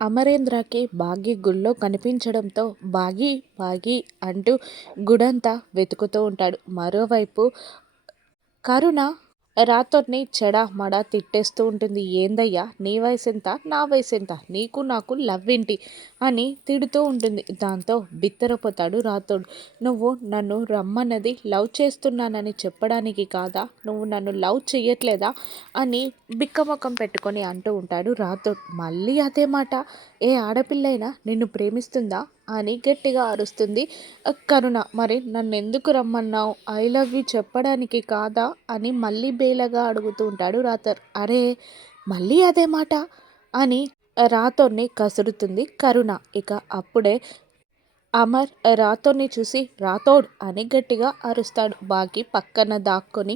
అమరేంద్రకి బాగి గుళ్ళో కనిపించడంతో బాగి బాగి అంటూ గుడంతా వెతుకుతూ ఉంటాడు. మరోవైపు కరుణ రాతోని చెడా-మడా తిట్టేస్తూ ఉంటుంది. ఏందయ్యా నీ వయసెంత? నా వయసెంత? నీకు నాకు లవ్ ఏంటి? అని తిడుతూ ఉంటుంది. దాంతో బిత్తరపోతాడు రాతోడు. నువ్వు నన్ను రమ్మన్నది లవ్ చేస్తున్నానని చెప్పడానికి కాదా? నువ్వు నన్ను లవ్ చెయ్యట్లేదా? అని బిక్కమొఖం పెట్టుకొని అంటూ ఉంటాడు రాతోడు. మళ్ళీ అదే మాట. ఏ ఆడపిల్లైనా నిన్ను ప్రేమిస్తుందా? అని గట్టిగా అరుస్తుంది కరుణ. మరి నన్నెందుకు రమ్మన్నావు? ఐ లవ్ యూ చెప్పడానికి కాదా? అని మళ్ళీ బేలగా అడుగుతూ ఉంటాడు రాథోర్. అరే మళ్ళీ అదే మాట అని రాథోర్ని కసురుతుంది కరుణ. ఇక అప్పుడే అమర్ రాథోడ్ని చూసి రాథోడ్ అని గట్టిగా అరుస్తాడు. బాగి పక్కన దాక్కొని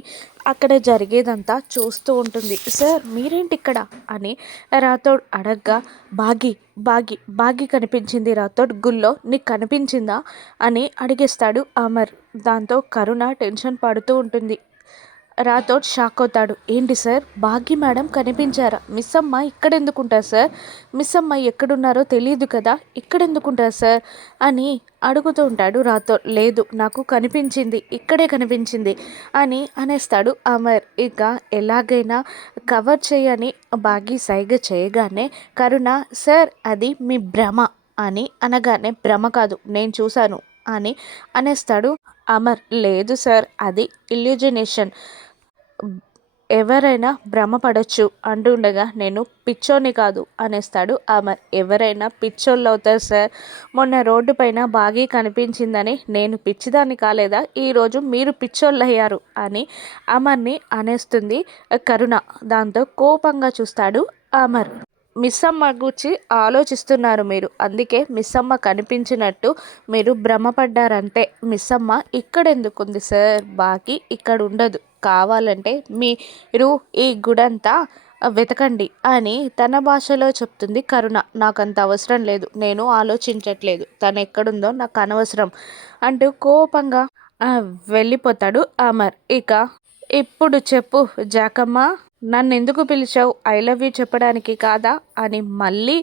అక్కడ జరిగేదంతా చూస్తూ ఉంటుంది. సార్ మీరేంటి ఇక్కడ అని రాథోడ్ అడగ్గా బాగి బాగి బాగి కనిపించింది రాథోడ్ గుళ్ళో, నీకు కనిపించిందా అని అడిగేస్తాడు అమర్. దాంతో కరుణ టెన్షన్ పడుతూ ఉంటుంది. రాథోడ్ షాక్ అవుతాడు. ఏంటి సార్ భాగ్య మేడం కనిపించారా? మిస్ అమ్మ ఇక్కడెందుకుంటారు సార్? మిస్ అమ్మ ఎక్కడున్నారో తెలియదు కదా, ఇక్కడెందుకుంటారు సార్ అని అడుగుతూ ఉంటాడు రాథోడ్. లేదు నాకు కనిపించింది, ఇక్కడే కనిపించింది అని అనేస్తాడు అమర్. ఇక ఎలాగైనా కవర్ చేయని భాగ్య సైగ చేయగానే కరుణ సార్ అది మీ భ్రమ అని అనగానే భ్రమ కాదు నేను చూశాను అని అనేస్తాడు అమర్. లేదు సార్ అది ఇల్యూజినేషన్, ఎవరైనా భ్రమపడొచ్చు అంటుండగా నేను పిచ్చోని కాదు అనేస్తాడు అమర్. ఎవరైనా పిచ్చోళ్ళు అవుతారు సార్. మొన్న రోడ్డు పైన బాగి కనిపించిందని నేను పిచ్చిదాన్ని కాలేదా? ఈరోజు మీరు పిచ్చోళ్ళు అయ్యారు అని అమర్ని అనేస్తుంది కరుణ. దాంతో కోపంగా చూస్తాడు అమర్. మిస్ అమ్మ గురించి ఆలోచిస్తున్నారు మీరు, అందుకే మిస్ అమ్మ కనిపించినట్టు మీరు భ్రమపడ్డారంటే. మిస్ అమ్మ ఇక్కడెందుకుంది సార్? బాకి ఇక్కడ ఉండదు. కావాలంటే మీరు ఈ గుడంతా వెతకండి అని తన భాషలో చెప్తుంది కరుణ. నాకంత అవసరం లేదు, నేను ఆలోచించట్లేదు, తను ఎక్కడుందో నాకు అనవసరం అంటూ కోపంగా వెళ్ళిపోతాడు అమర్. ఇక ఇప్పుడు చెప్పు జాకమ్మ, నన్నెందుకు పిలిచావు? ఐ లవ్ యూ చెప్పడానికి కాదా అని మళ్ళీ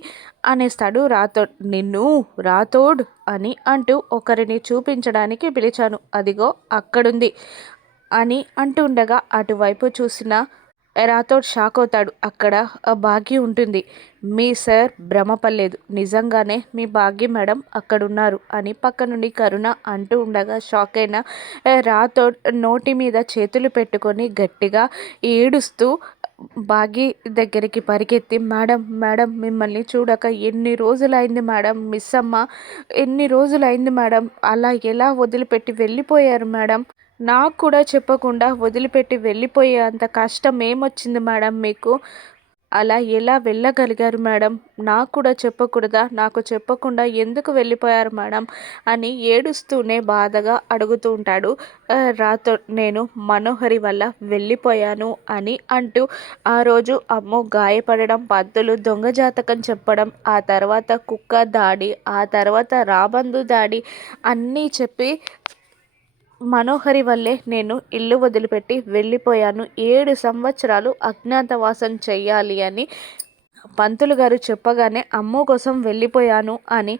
అనేస్తాడు రాథోడ్. నిన్ను రాథోడ్ అని అంటూ ఒకరిని చూపించడానికి పిలిచాను, అదిగో అక్కడుంది అని అంటుండగా అటువైపు చూసిన రాథోడ్ షాక్ అవుతాడు. అక్కడ భాగ్య ఉంటుంది. మీ సార్ భ్రమపడలేదు, నిజంగానే మీ భాగ్య మేడం అక్కడున్నారు అని పక్క నుండి కరుణ అంటూ ఉండగా షాక్ అయిన రాథోడ్ నోటి మీద చేతులు పెట్టుకొని గట్టిగా ఏడుస్తూ భాగ్య దగ్గరికి పరిగెత్తి మేడం మేడం మిమ్మల్ని చూడక ఎన్ని రోజులైంది మేడం, మిస్ అమ్మ ఎన్ని రోజులైంది మేడం, అలా ఎలా వదిలిపెట్టి వెళ్ళిపోయారు మేడం, నాకు కూడా చెప్పకుండా వదిలిపెట్టి వెళ్ళిపోయే అంత కష్టం ఏమొచ్చింది మేడం మీకు, అలా ఎలా వెళ్ళగలిగారు మేడం, నాకు కూడా చెప్పకూడదా, నాకు చెప్పకుండా ఎందుకు వెళ్ళిపోయారు మేడం అని ఏడుస్తూనే బాధగా అడుగుతూ ఉంటాడు రాతో. నేను మనోహరి వల్ల వెళ్ళిపోయాను అని అంటూ ఆ రోజు అమ్మో గాయపడడం, పద్దులు దొంగ జాతకం చెప్పడం, ఆ తర్వాత కుక్క దాడి, ఆ తర్వాత రాబందు దాడి అన్నీ చెప్పి మనోహరి వల్లే నేను ఇల్లు వదిలిపెట్టి వెళ్ళిపోయాను, 7 సంవత్సరాలు అజ్ఞాతవాసం చెయ్యాలి అని పంతులు గారు చెప్పగానే అమ్మ కోసం వెళ్ళిపోయాను అని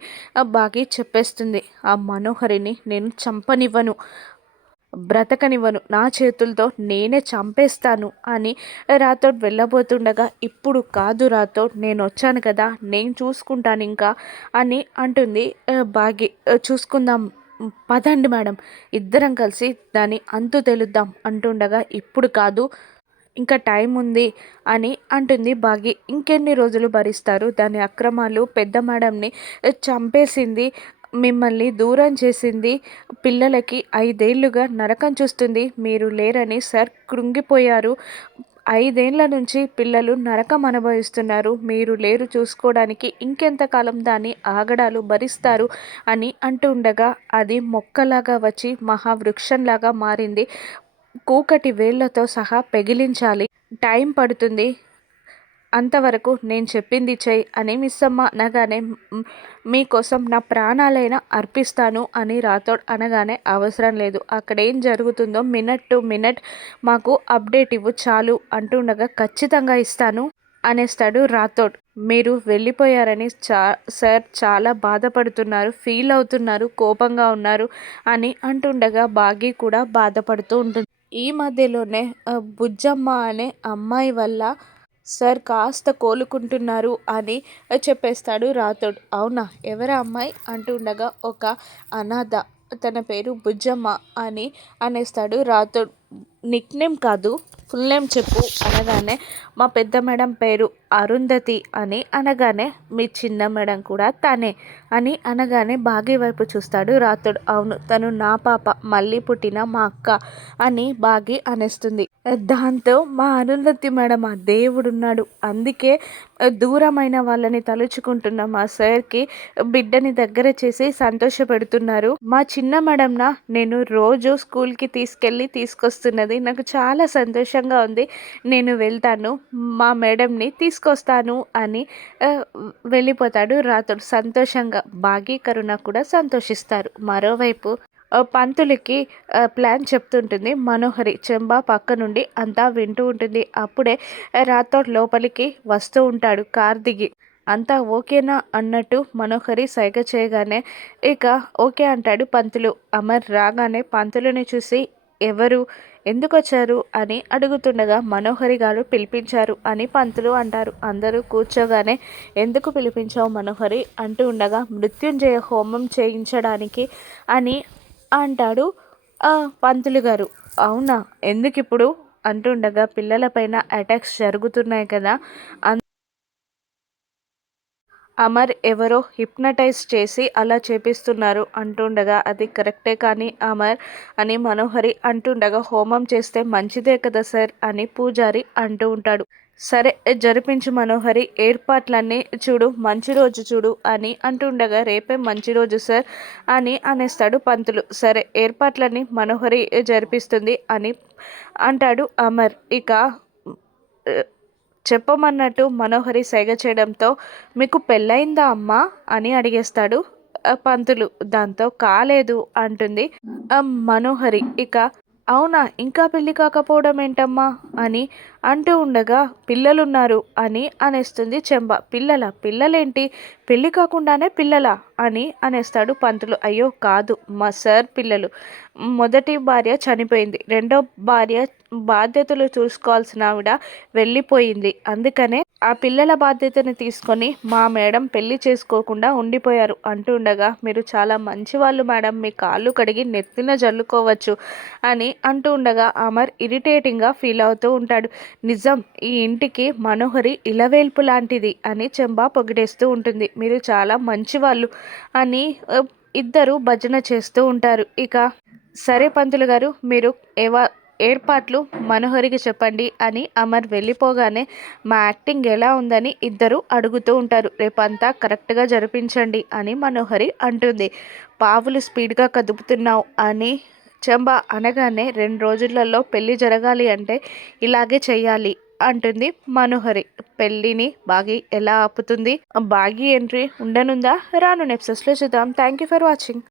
బాగి చెప్పేస్తుంది. ఆ మనోహరిని నేను చంపనివ్వను, బ్రతకనివ్వను, నా చేతులతో నేనే చంపేస్తాను అని రాథోడ్ వెళ్ళబోతుండగా ఇప్పుడు కాదు రాథోడ్, నేను వచ్చాను కదా నేను చూసుకుంటాను ఇంకా అని అంటుంది బాగి. చూసుకుందాం పదండి మేడం, ఇద్దరం కలిసి దాని అంతు తెలుద్దాం అంటుండగా ఇప్పుడు కాదు ఇంకా టైం ఉంది అని అంటుంది బాగి. ఇంకెన్ని రోజులు భరిస్తారు దాని అక్రమాలు? పెద్ద మేడంని చంపేసింది, మిమ్మల్ని దూరం చేసింది, పిల్లలకి 5 ఏళ్లుగా నరకం చూస్తుంది, మీరు లేరని సార్ కృంగిపోయారు, 5 ఏళ్ల నుంచి పిల్లలు నరకం అనుభవిస్తున్నారు, మీరు లేరు చూసుకోవడానికి, ఇంకెంతకాలం దాని ఆగడాలు భరిస్తారు అని అంటూ ఉండగా అది మొక్కలాగా వచ్చి మహావృక్షంలాగా మారింది. కూకటి వేళ్లతో సహా పెగిలించాలి, టైం పడుతుంది, అంతవరకు నేను చెప్పింది చెయ్యి అని మిస్సమ్మ అనగానే మీకోసం నా ప్రాణాలైనా అర్పిస్తాను అని రాథోడ్ అనగానే అవసరం లేదు, అక్కడ ఏం జరుగుతుందో మినిట్ టు మినిట్ మాకు అప్డేట్ ఇవ్వు చాలు అంటుండగా ఖచ్చితంగా ఇస్తాను అనేస్తాడు రాథోడ్. మీరు వెళ్ళిపోయారని సార్ చాలా బాధపడుతున్నారు, ఫీల్ అవుతున్నారు, కోపంగా ఉన్నారు అని అంటుండగా బాగి కూడా బాధపడుతూ ఉంటుంది. ఈ మధ్యలోనే బుజ్జమ్మ అనే అమ్మాయి వల్ల సార్ కాస్త కోలుకుంటున్నారు అని చెప్పేస్తాడు రాథోడ్. అవునా, ఎవరా అమ్మాయి అంటూ ఉండగా ఒక అనాథ, తన పేరు బుజ్జమ్మ అని అనేస్తాడు రాథోడ్. నిక్నేమ్ కాదు, ఫుల్ నేమ్ చెప్పు అనగానే మా పెద్ద మేడం పేరు అరుంధతి అని అనగానే మీ చిన్న మేడం కూడా తనే అని అనగానే బాగి వైపు చూస్తాడు రాథోడ్. అవును, తను నా పాప, మళ్ళీ పుట్టిన మా అక్క అని బాగి అనేస్తుంది. దాంతో మా అరుంధతి మేడం ఆ దేవుడున్నాడు, అందుకే దూరమైన వాళ్ళని తలుచుకుంటున్న మా సార్కి బిడ్డని దగ్గర చేసి సంతోషపెడుతున్నారు. మా చిన్న మేడంన నేను రోజు స్కూల్కి తీసుకొస్తున్నది, నాకు చాలా సంతోషంగా ఉంది, నేను వెళ్తాను, మా మేడంని తీసుకొస్తాను అని వెళ్ళిపోతాడు రాథోడ్ సంతోషంగా. బాగి కరుణ కూడా సంతోషిస్తారు. మరోవైపు పంతులకి ప్లాన్ చెప్తుంటుంది మనోహరి. చెంబా పక్క నుండి అంతా వింటూ ఉంటుంది. అప్పుడే రాథోడ్ లోపలికి వస్తూ ఉంటాడు కార్ దిగి. అంతా ఓకేనా అన్నట్టు మనోహరి సైగ చేయగానే ఇక ఓకే అంటాడు పంతులు. అమర్ రాగానే పంతులుని చూసి ఎవరు, ఎందుకు వచ్చారు అని అడుగుతుండగా మనోహరి గారు పిలిపించారు అని పంతులు అంటారు. అందరూ కూర్చోగానే ఎందుకు పిలిపించావు మనోహరి అంటూ ఉండగా మృత్యుంజయ హోమం చేయించడానికి అని అంటాడు పంతులు గారు. అవునా, ఎందుకు ఇప్పుడు అంటుండగా పిల్లలపైన అటాక్స్ జరుగుతున్నాయి కదా, అమర్ ఎవరో హిప్నటైజ్ చేసి అలా చేపిస్తున్నారు అంటుండగా అది కరెక్టే కానీ అమర్ అని మనోహరి అంటుండగా హోమం చేస్తే మంచిదే కదా సార్ అని పూజారి అంటూ ఉంటాడు. సరే జరిపించు మనోహరి, ఏర్పాట్లన్నీ చూడు, మంచి రోజు చూడు అని అంటుండగా రేపే మంచి రోజు సార్ అని అనేస్తాడు పంతులు. సరే ఏర్పాట్లన్నీ మనోహరి జరిపిస్తుంది అని అంటాడు అమర్. ఇక చెప్పమన్నట్టు మనోహరి సైగ చేయడంతో మీకు పెళ్ళయిందా అమ్మా అని అడిగేస్తాడు పంతులు. దాంతో కాలేదు అంటుంది మనోహరి. ఇక అవునా, ఇంకా పెళ్ళి కాకపోవడం ఏంటమ్మా అని అంటూ ఉండగా పిల్లలున్నారు అని అనేస్తుంది చెంబ. పిల్లలేంటి, పెళ్ళి కాకుండానే పిల్లలా అని అనేస్తాడు పంతులు. అయ్యో కాదు, మా సార్ పిల్లలు. మొదటి భార్య చనిపోయింది, రెండో భార్య బాధ్యతలు చూసుకోవాల్సిన ఆవిడ వెళ్ళిపోయింది, అందుకనే ఆ పిల్లల బాధ్యతని తీసుకొని మా మేడం పెళ్లి చేసుకోకుండా ఉండిపోయారు అంటుండగా మీరు చాలా మంచివాళ్ళు మేడం, మీ కాళ్ళు కడిగి నెత్తిన జల్లుకోవచ్చు అని అంటూ ఉండగా అమర్ ఇరిటేటింగ్గా ఫీల్ అవుతూ ఉంటాడు. నిజం, ఈ ఇంటికి మనోహరి ఇలవేల్పు లాంటిది అని చెంబా పొగిడేస్తూ ఉంటుంది. మీరు చాలా మంచివాళ్ళు అని ఇద్దరు భజన చేస్తూ ఉంటారు. ఇక సరే పంతులు గారు, మీరు ఏర్పాట్లు మనోహరికి చెప్పండి అని అమర్ వెళ్ళిపోగానే మా యాక్టింగ్ ఎలా ఉందని ఇద్దరు అడుగుతూ ఉంటారు. రేపంతా కరెక్ట్గా జరిపించండి అని మనోహరి అంటుంది. పావులు స్పీడ్గా కదుపుతున్నావు అని చెంబ అనగానే 2 రోజులలో పెళ్ళి జరగాలి అంటే ఇలాగే చెయ్యాలి అంటుంది మనోహరి. పెళ్ళిని బాగి ఎలా ఆపుతుంది? బాగి ఎంట్రీ ఉండనుందా? రాను ఎపిసోడ్స్లో చూద్దాం. Thank you for watching.